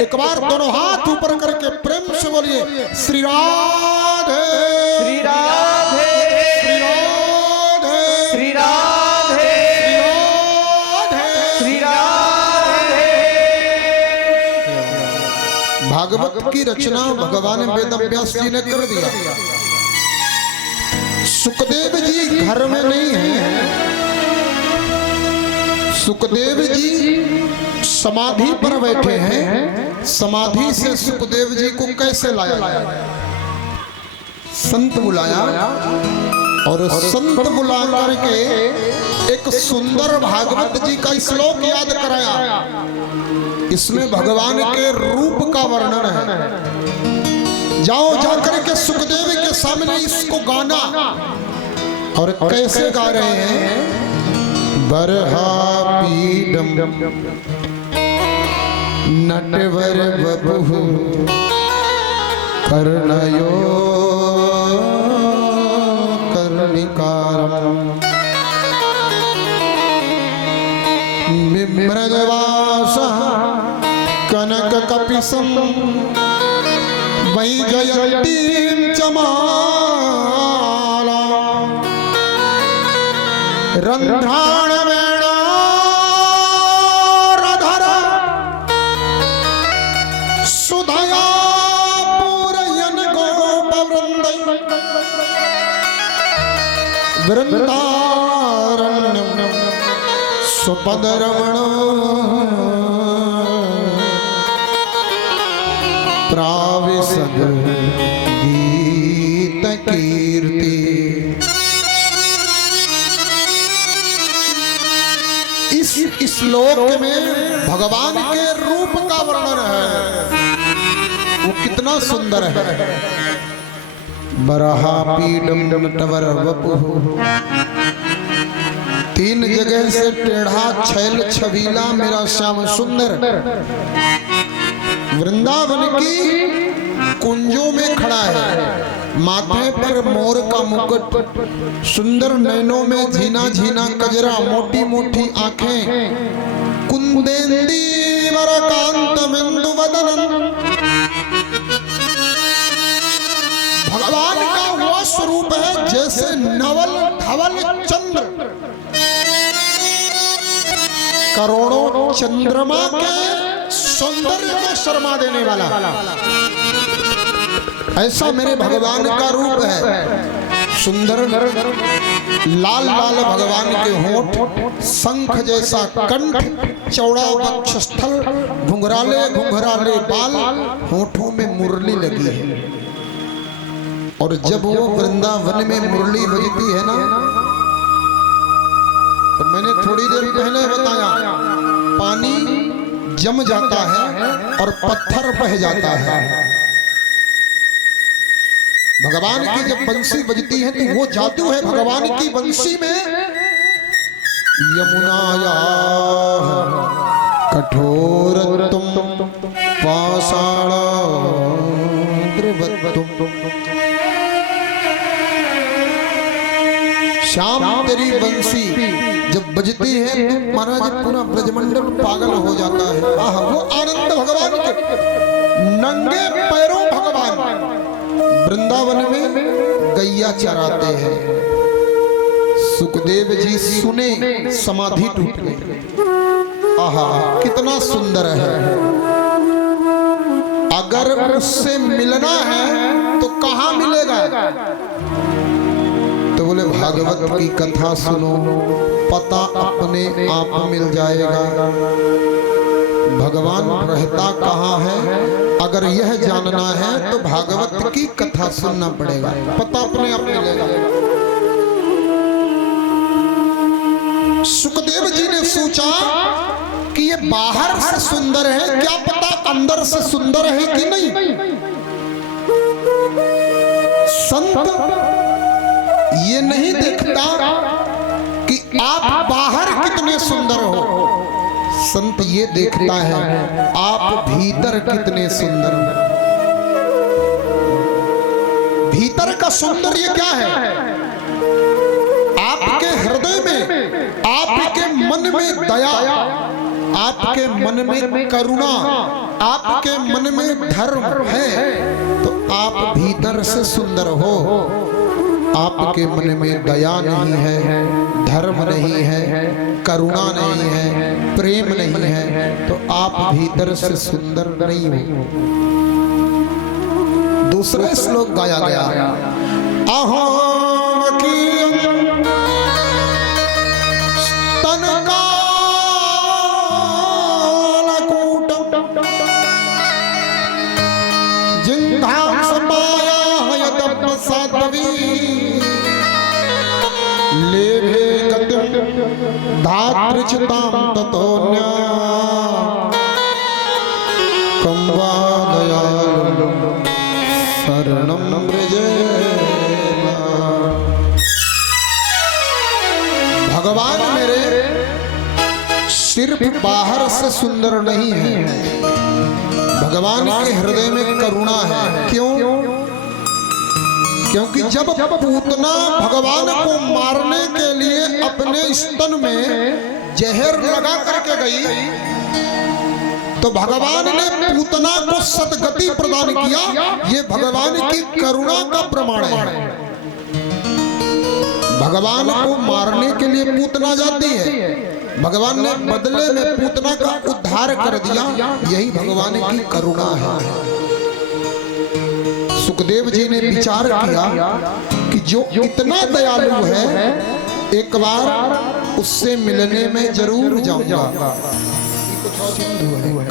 एक बार दोनों हाथ ऊपर करके प्रेम से बोलिए श्री राधे श्री राधे श्री राधे श्री राधे श्री राधे भागवत की रचना भगवान वेदव्यास जी ने कर दिया सुखदेव जी घर में नहीं है सुखदेव जी समाधि पर बैठे हैं समाधि से सुखदेव जी को कैसे लाया संत बुलाया और संत बुला करके एक सुंदर भागवत जी का श्लोक याद कराया इसमें भगवान के रूप का वर्णन है जाओ जाकर के सुखदेव के सामने इसको गाना और कैसे गा रहे हैं बरहा पीडम नटवर बबहु कर्णयो कर्णिकारम बिम्रजवासा कनक कपिसम वैजयन्तीं चमाला रन्ध्राणवेणाधर सुधया पूरयन् गोपवृन्दै वृन्दारण्यं स्वपदरमणो प्राविशन् जब गीत कीर्ति। इस श्लोक में भगवान के रूप का वर्णन है, वो कितना सुंदर है। बरहा पीडम नटवर वपुः, तीन जगह से टेढ़ा छैल छबीला मेरा श्याम सुंदर वृंदावन की कुंजों में खड़ा है। माथे पर मोर का मुकुट, सुंदर नैनों में झीना झीना कजरा, मोटी मोटी आंखें, कुंदेंदी वरकांत बिंदु वदन। भगवान का वो स्वरूप है जैसे नवल धवल चंद्र करोड़ों चंद्रमा के सौंदर्य को शर्मा देने वाला, ऐसा मेरे भगवान का रूप है। सुंदर लाल लाल भगवान के होंठ, शंख जैसा कंठ, चौड़ा वक्षस्थल, घुंघराले घुंघराले बाल, होठों में मुरली लगी है। और जब वो वृंदावन में मुरली बजती है ना, तो मैंने थोड़ी देर पहले बताया, पानी जम जाता है और पत्थर बह जाता है। भगवान की जब बंसी बजती है तो वो जादू है भगवान की बंसी में। यमुनाया कठोर तुम पाषाण द्रवत्तुम। श्याम तेरी बंसी जब बजती है तो महाराज पूरा ब्रजमंडल पागल हो जाता है। आह, वो आनंद भगवान के। नंगे पैरों भगवान वृंदावन में गैया चराते हैं। सुखदेव जी सुने, समाधि टूट गई। आहा, कितना सुंदर है। अगर उससे मिलना है तो कहाँ मिलेगा? तो बोले भागवत की कथा सुनो, पता अपने आप मिल जाएगा भगवान रहता कहाँ है। अगर यह जानना है तो भागवत की कथा सुनना पड़ेगा, पता अपने आप मिलेगा। सुखदेव जी ने सोचा कि ये बाहर से सुंदर है, क्या पता अंदर से सुंदर है कि नहीं। संत ये नहीं देखता कि आप बाहर कितने सुंदर हो, संत ये देखता है आप भीतर कितने सुंदर हो। भीतर का सौंदर्य क्या है? आपके हृदय में, आपके मन में दया, आपके मन में करुणा, आपके मन में धर्म है तो आप भीतर से सुंदर हो। आपके मन में दया नहीं है, धर्म नहीं है, करुणा नहीं है, प्रेम नहीं है तो आप भीतर से सुंदर नहीं हो। दूसरा श्लोक गाया गया, अहो धातृचितां ततोऽन्या कम्वा दयालु शरणं व्रजेम। भगवान मेरे सिर्फ बाहर से सुंदर नहीं है, भगवान के हृदय में करुणा है। क्यों? क्योंकि जब पूतना भगवान को मारने के लिए अपने स्तन में जहर लगा करके गई तो भगवान ने पूतना को सद्गति प्रदान किया। ये भगवान की करुणा का प्रमाण है। भगवान को मारने के लिए पूतना जाती है, भगवान ने बदले में पूतना का उद्धार कर दिया। यही भगवान की करुणा है। सुखदेव जी ने विचार किया कि जो इतना दयालु है एक बार उससे मिलने में जरूर जाऊंगा।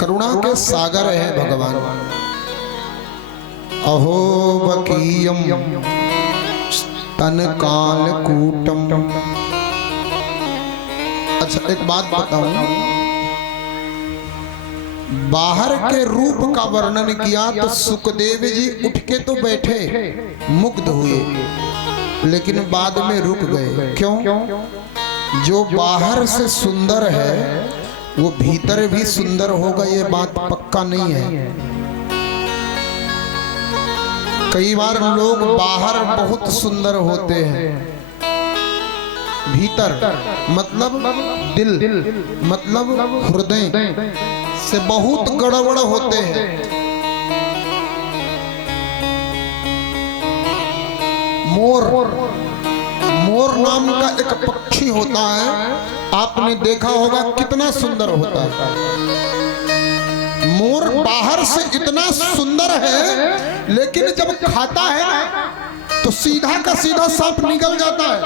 करुणा के सागर है भगवान। अहो बकीयम स्तन कालकूटम। अच्छा एक बात बताऊं, बाहर के रूप का वर्णन किया तो सुखदेव जी उठ के तो बैठे, मुग्ध हुए, लेकिन बाद में रुक गए। क्यों? जो बाहर से सुंदर है वो भीतर भी सुंदर होगा, ये बात पक्का नहीं है। कई बार लोग बाहर बहुत सुंदर होते हैं, भीतर मतलब दिल मतलब हृदय से बहुत गड़बड़ होते हैं। मोर नाम का एक पक्षी होता है, आपने देखा होगा कितना सुंदर होता है। मोर बाहर से इतना सुंदर है, लेकिन जब खाता है ना तो सीधा का सीधा सांप निकल जाता है,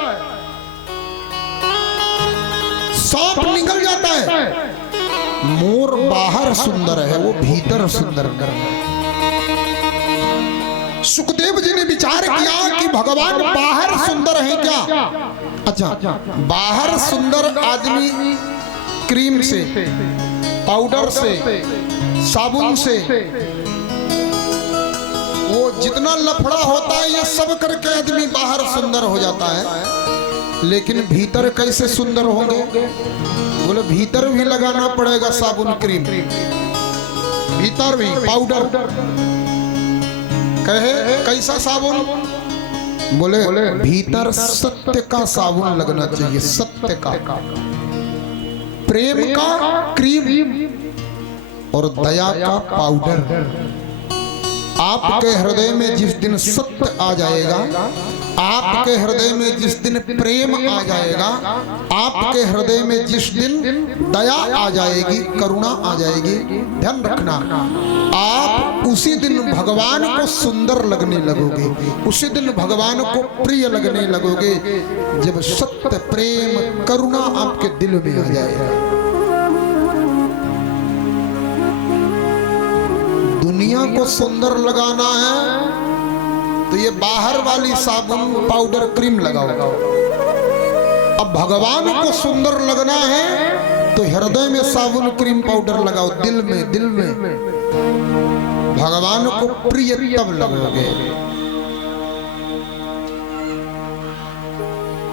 सांप निकल जाता है। मोर बाहर सुंदर है, वो भीतर सुंदर कर है। सुखदेव जी ने विचार किया कि भगवान बाहर सुंदर है क्या? अच्छा, बाहर सुंदर आदमी क्रीम से, पाउडर से, साबुन से, वो जितना लफड़ा होता है ये सब करके आदमी बाहर सुंदर हो जाता है, लेकिन भीतर कैसे सुंदर होंगे? बोले भीतर भी लगाना पड़ेगा साबुन क्रीम, भीतर भी पाउडर। कहे कैसा साबुन? बोले भीतर सत्य का साबुन लगना चाहिए, सत्य का, प्रेम का क्रीम और दया का पाउडर। आपके हृदय में जिस दिन सत्य आ जाएगा, आपके हृदय में जिस दिन प्रेम आ जाएगा, आपके हृदय में जिस दिन दया आ जाएगी, करुणा आ जाएगी, ध्यान रखना, आप उसी दिन भगवान को सुंदर लगने लगोगे, उसी दिन भगवान को प्रिय लगने लगोगे, जब सत्य प्रेम करुणा आपके दिल में आ जाएगा। दुनिया को सुंदर लगाना है तो ये बाहर वाली साबुन पाउडर क्रीम लगाओ। अब भगवान को सुंदर लगना है तो हृदय में साबुन क्रीम पाउडर लगाओ, दिल में भगवान को प्रिय तब लगोगे।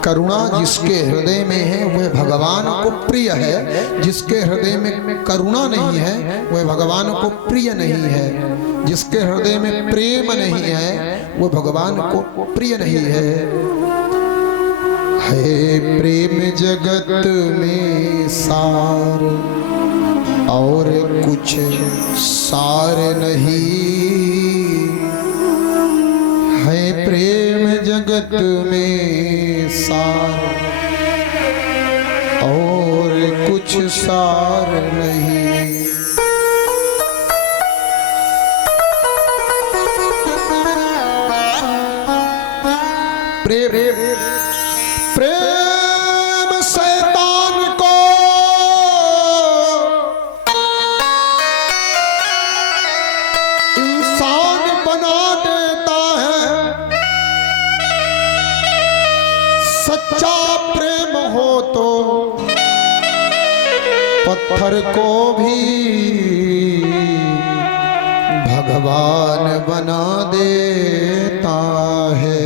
करुणा जिसके हृदय में है वह भगवान को प्रिय है, जिसके हृदय में करुणा नहीं है वह भगवान को प्रिय नहीं है, जिसके हृदय में प्रेम नहीं है वह भगवान को प्रिय नहीं है। प्रेम जगत में सार और कुछ सार नहीं है, प्रेम जगत में सार और कुछ सार नहीं। प्रेम शैतान को इंसान बना देता है, सच्चा प्रेम हो तो पत्थर को भी भगवान बना देता है।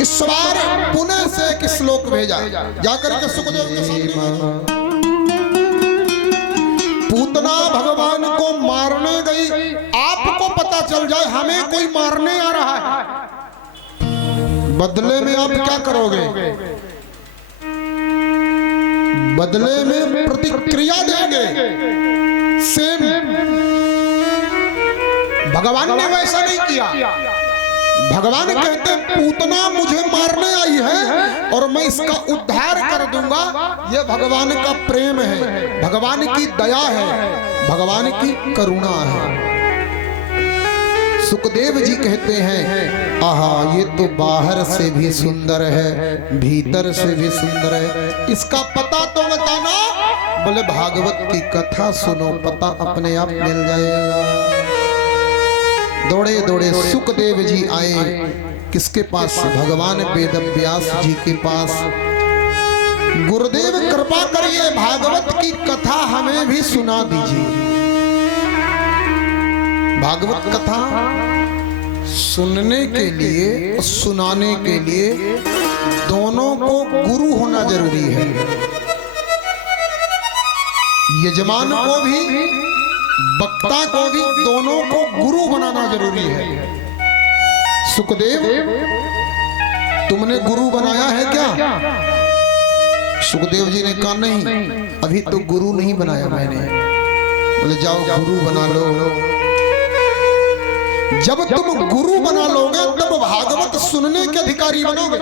इस बार पुनः से एक श्लोक भेजा, जाकर के सुखदेव के सामने पूतना भगवान को मारने गई, आपको पता चल जाए हमें कोई मारने आ रहा है, बदले में आप क्या करोगे? बदले में प्रतिक्रिया देंगे। सेम भगवान ने वैसा नहीं किया। भगवान कहते पूतना मुझे मारने आई है और मैं इसका उद्धार कर दूंगा। यह भगवान का प्रेम है, भगवान की दया है, भगवान की करुणा है। सुखदेव जी कहते हैं आहा ये तो बाहर से भी सुंदर है, भीतर से भी सुंदर है, इसका पता तो बताना बोले भागवत की कथा सुनो, पता अपने आप मिल जाएगा। दौड़े दौड़े सुखदेव जी आए, किसके पास? भगवान वेद व्यास जी के पास। गुरुदेव कृपा करिए, भागवत की कथा हमें भी सुना दीजिए। भागवत कथा सुनने के लिए और सुनाने के लिए दोनों को गुरु होना जरूरी है। यजमान को भी वक्ता को भी दोनों को गुरु बनाना जरूरी है। सुखदेव, तुमने गुरु बनाया है क्या? सुखदेव जी ने कहा नहीं, अभी तो गुरु नहीं बनाया मैंने। बोले जाओ गुरु बना लो। जब तुम गुरु बना लोगे तब भागवत सुनने के अधिकारी बनोगे।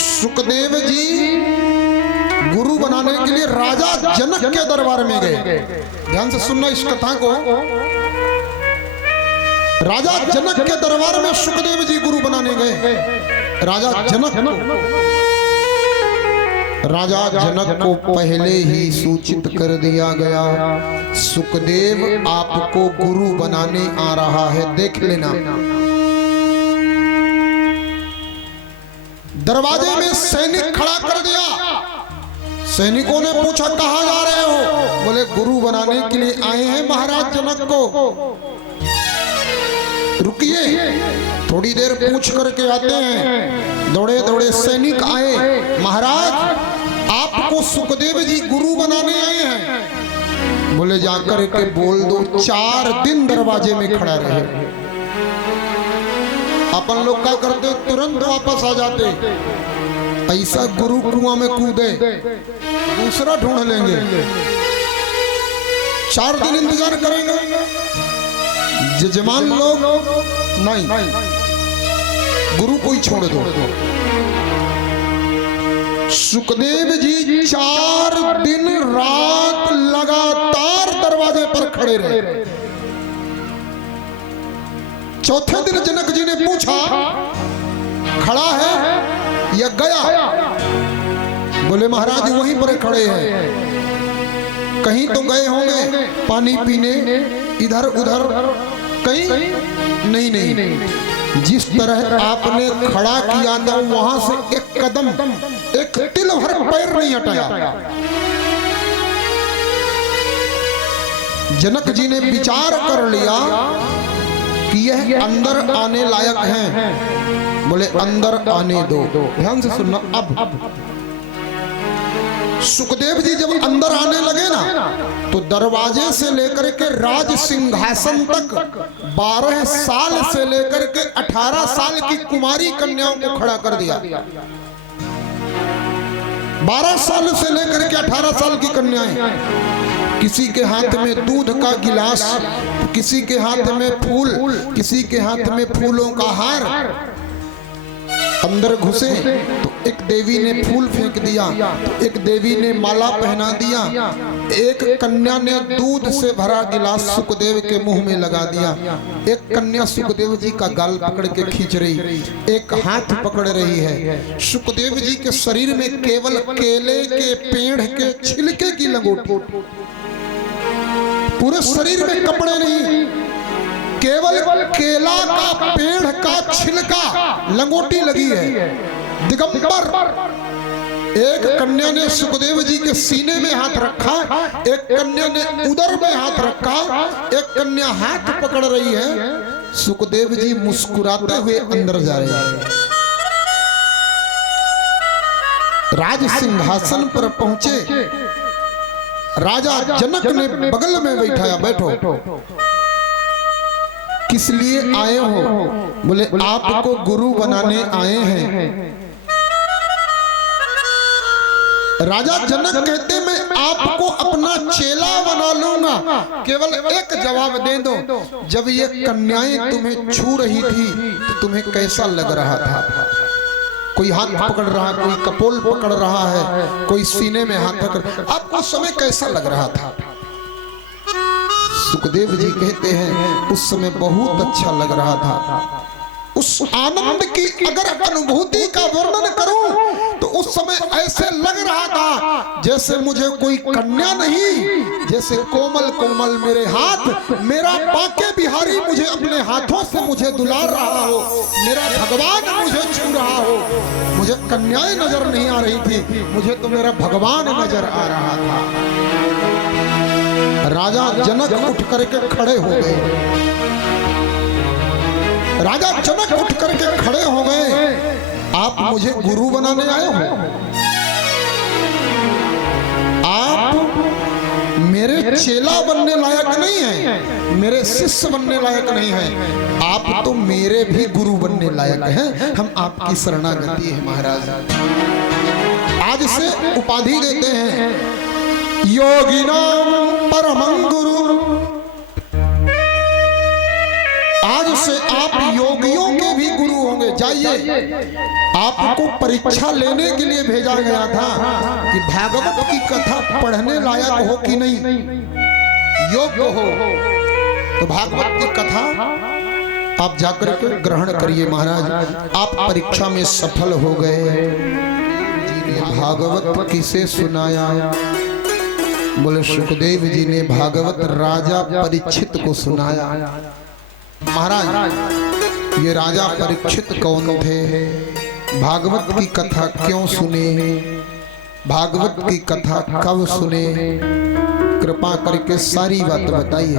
सुखदेव जी गुरु बनाने के लिए राजा जनक के दरबार में गए। ध्यान से सुनना इस कथा को। राजा जनक के दरबार में सुखदेव जी गुरु बनाने गए। राजा जनक को पहले ही सूचित कर दिया गया, सुखदेव आपको गुरु बनाने आ रहा है, देख लेना। दरवाजे में सैनिक खड़ा कर दिया। सैनिकों ने पूछा कहां जा रहे हो? बोले गुरु बनाने के लिए आए हैं महाराज जनक को। रुकिए, थोड़ी देर पूछ करके आते हैं। दौड़े दौड़े सैनिक आए। महाराज, आपको सुखदेव जी गुरु बनाने आए हैं। बोले जाकर के बोल दो 4 दिन दरवाजे में खड़ा रहे। अपन लोग क्या करते, तुरंत वापस आ जाते। ऐसा गुरु कुआं में कूदे, दूसरा ढूंढ लेंगे। 4 दिन इंतजार करेंगे। जजमान लोग नहीं, गुरु को ही छोड़ दो। सुखदेव जी 4 दिन रात लगातार दरवाजे पर खड़े रहे। चौथे दिन जनक जी ने पूछा खड़ा है या गया? बोले महाराज वहीं पर खड़े हैं। कहीं तो गए होंगे पानी पीने, इधर उधर कहीं नहीं। जिस तरह आपने खड़ा किया था वहां से एक कदम, एक तिल भर पैर नहीं हटाया। जनक जी ने विचार कर लिया कि यह अंदर आने लायक हैं। बोले अंदर आने दो। ध्यान से सुनना। अब सुखदेव जी जब अंदर आने लगे ना, तो दरवाजे से लेकर के राज सिंहासन तक 12 साल से लेकर के 18 साल की कुमारी कन्याओं को खड़ा कर दिया। 12 साल से लेकर के 18 साल की कन्याएं, किसी के हाथ में दूध का गिलास, किसी के हाथ में फूल, किसी के हाथ में फूलों का हार। अंदर घुसे तो एक देवी ने फूल फेंक दिया, तो एक देवी ने माला पहना दिया, एक कन्या ने दूध से भरा गिलास सुखदेव के मुंह में लगा दिया, एक कन्या सुखदेव जी का गाल पकड़ के खींच रही, एक हाथ पकड़ रही है। सुखदेव जी के शरीर में केवल केले के पेड़ के छिलके की लंगोटी, पूरे शरीर में कपड़े नहीं, केवल केला का पेड़ का छिलका लंगोटी लगी है। दिगंबर। एक कन्या ने सुखदेव जी के सीने में हाथ रखा, एक कन्या ने उदर में हाथ रखा, एक कन्या हाथ पकड़ रही है। सुखदेव जी मुस्कुराते हुए अंदर जा रहे हैं। राज सिंहासन पर पहुंचे। राजा जनक ने बगल में बैठाया, बैठो। किस लिए आए हो? बोले आपको गुरु बनाने आए हैं। राजा जनक कहते मैं आपको अपना चेला बना लूंगा, केवल एक जवाब दे दो, जब ये कन्याएं तुम्हें छू रही थी तो तुम्हें कैसा लग रहा था? कोई हाथ पकड़ रहा है, कोई कपोल पकड़ रहा है, कोई सीने में हाथ पकड़, आपको समय कैसा लग रहा था? सुखदेव जी कहते हैं उस समय बहुत अच्छा लग रहा था। उस आनंद की अगर अनुभूति का वर्णन करूं तो उस समय ऐसे लग रहा था जैसे मुझे कोई कन्या नहीं, जैसे कोमल कोमल मेरे हाथ, मेरा बाके बिहारी मुझे अपने हाथों से मुझे दुलार रहा हो, मेरा भगवान मुझे छू रहा हो। मुझे कन्याएं नजर नहीं आ रही थी, मुझे तो मेरा भगवान नजर आ रहा था। राजा जनक उठ करके खड़े हो गए। राजा जनक उठ करके खड़े हो गए। आप मुझे गुरु बनाने आए हो? आप मेरे चेला बनने लायक नहीं है, मेरे शिष्य बनने लायक नहीं है, आप तो मेरे भी गुरु बनने लायक हैं। हम आपकी शरणागति है महाराज। आज से उपाधि देते हैं योगिनाम परमं गुरु। आज से आप योगियों के भी गुरु होंगे। जाइए, आपको परीक्षा लेने के लिए भेजा गया था कि भागवत की कथा पढ़ने लायक हो कि नहीं, योग्य हो तो भागवत की कथा आप जाकर के ग्रहण करिए। महाराज आप परीक्षा में सफल हो गए। भागवत किसे सुनाया? बोले सुखदेव जी ने भागवत राजा परीक्षित को सुनाया। महाराज ये राजा परीक्षित कौन थे? भागवत की कथा क्यों सुने? भागवत की कथा कब सुने? कृपा करके सारी बात बताइए।